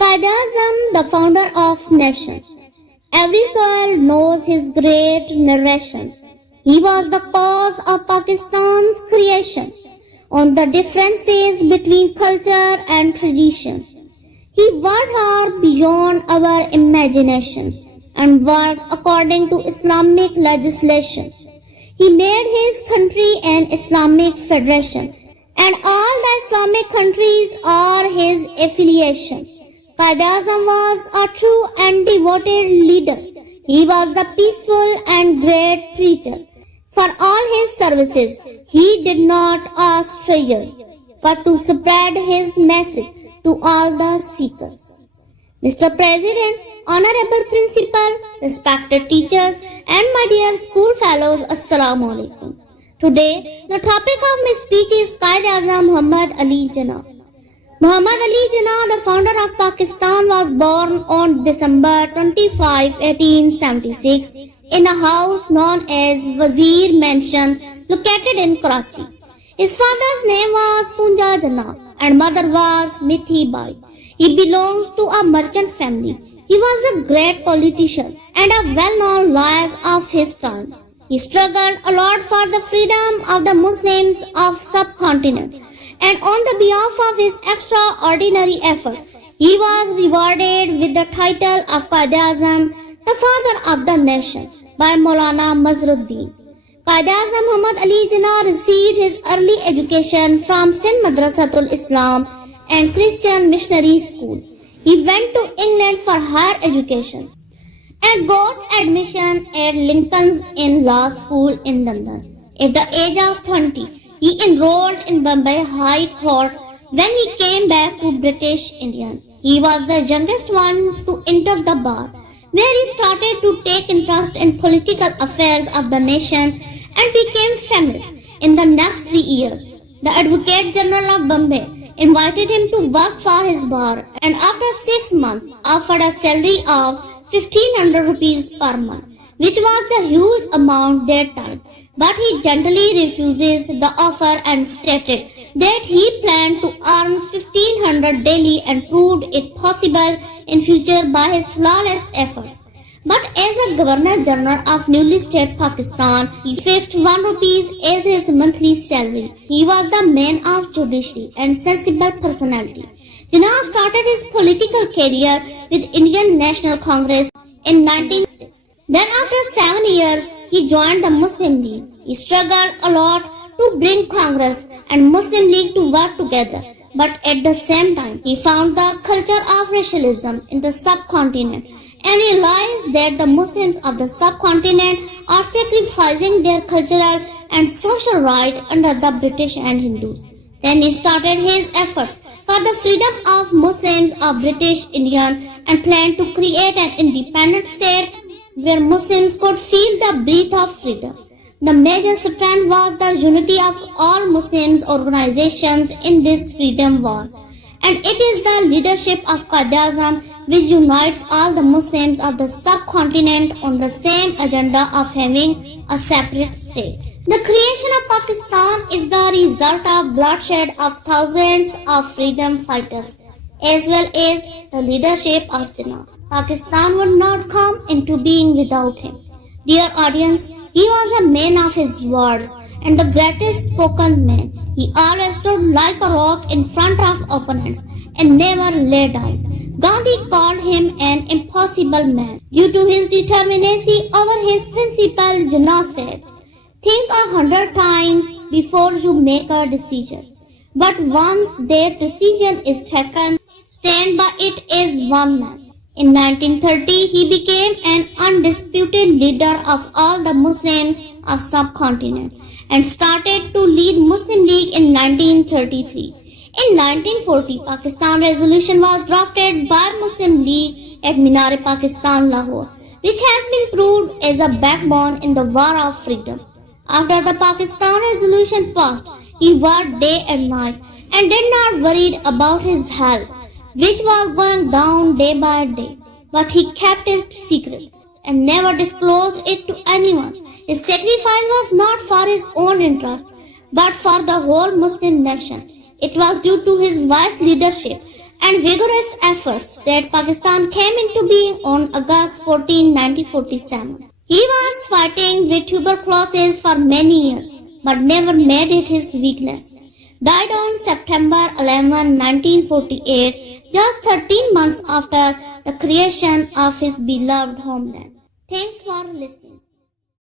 Quaid-e-Azam, the founder of nation. Every soul knows his great narrations. He was the cause of Pakistan's creation on the differences between culture and tradition. He worked hard beyond our imagination and worked according to Islamic legislation. He made his country an Islamic federation, and all the Islamic countries are his affiliation. Quaid-e-Azam was a true and devoted leader. He was the peaceful and great preacher. For all his services, he did not ask treasures, but to spread his message to all the seekers. Mr. President, Honorable Principal, respected teachers, and my dear school fellows, Assalamu alaikum. Today, the topic of my speech is Quaid-e-Azam Muhammad Ali Jinnah. Muhammad Ali Jinnah, the founder of Pakistan, was born on December 25, 1876 in a house known as Wazir Mansion located in Karachi. His father's name was Punja Jinnah and mother was Mithi Bai. He belongs to a merchant family. He was a great politician and a well-known lawyer of his time. He struggled a lot for the freedom of the Muslims of subcontinent, and on the behalf of his extraordinary efforts, he was rewarded with the title of Quaid-e-Azam, the father of the nation, by Maulana Mazharuddin. Quaid-e-Azam Muhammad Ali Jinnah received his early education from Sindh Madrasatul Islam and Christian Missionary School. He went to England for higher education and got admission at Lincoln's Inn Law School in London. At the age of 20, he enrolled in Bombay High Court when he came back to British India. He was the youngest one to enter the bar, where he started to take interest in political affairs of the nation and became famous in the next 3 years. The Advocate General of Bombay invited him to work for his bar and after 6 months offered a salary of 1500 rupees per month, which was the huge amount that time. But he gently refuses the offer and stated that he planned to earn 1500 daily and proved it possible in future by his flawless efforts. But as a Governor General of newly state Pakistan, he fixed 1 rupees as his monthly salary. He was the man of judiciary and sensible personality. Jinnah started his political career with Indian National Congress in 1906. Then after 7 years, he joined the Muslim League. He struggled a lot to bring Congress and Muslim League to work together. But at the same time, he found the culture of racialism in the subcontinent and realized that the Muslims of the subcontinent are sacrificing their cultural and social rights under the British and Hindus. Then he started his efforts for the freedom of Muslims of British India and planned to create an independent state where Muslims could feel the breath of freedom. The major strength was the unity of all Muslims organizations in this freedom war. And it is the leadership of Quaid-e-Azam which unites all the Muslims of the subcontinent on the same agenda of having a separate state. The creation of Pakistan is the result of bloodshed of thousands of freedom fighters as well as the leadership of Jinnah. Pakistan would not come into being without him. Dear audience, he was a man of his words and the greatest spoken man. He always stood like a rock in front of opponents and never lay down. Gandhi called him an impossible man. Due to his determinacy over his principle, Jinnah said, "Think 100 times before you make a decision. But once that decision is taken, stand by it as one man." In 1930, he became an undisputed leader of all the Muslims of subcontinent and started to lead Muslim League in 1933. In 1940, Pakistan resolution was drafted by Muslim League at Minar-e-Pakistan, Lahore, which has been proved as a backbone in the war of freedom. After the Pakistan resolution passed, he worked day and night and did not worry about his health, which was going down day by day. But he kept it secret and never disclosed it to anyone. His sacrifice was not for his own interest, but for the whole Muslim nation. It was due to his wise leadership and vigorous efforts that Pakistan came into being on August 14, 1947. He was fighting with tuberculosis for many years, but never made it his weakness. Died on September 11, 1948, just 13 months after the creation of his beloved homeland. Thanks for listening.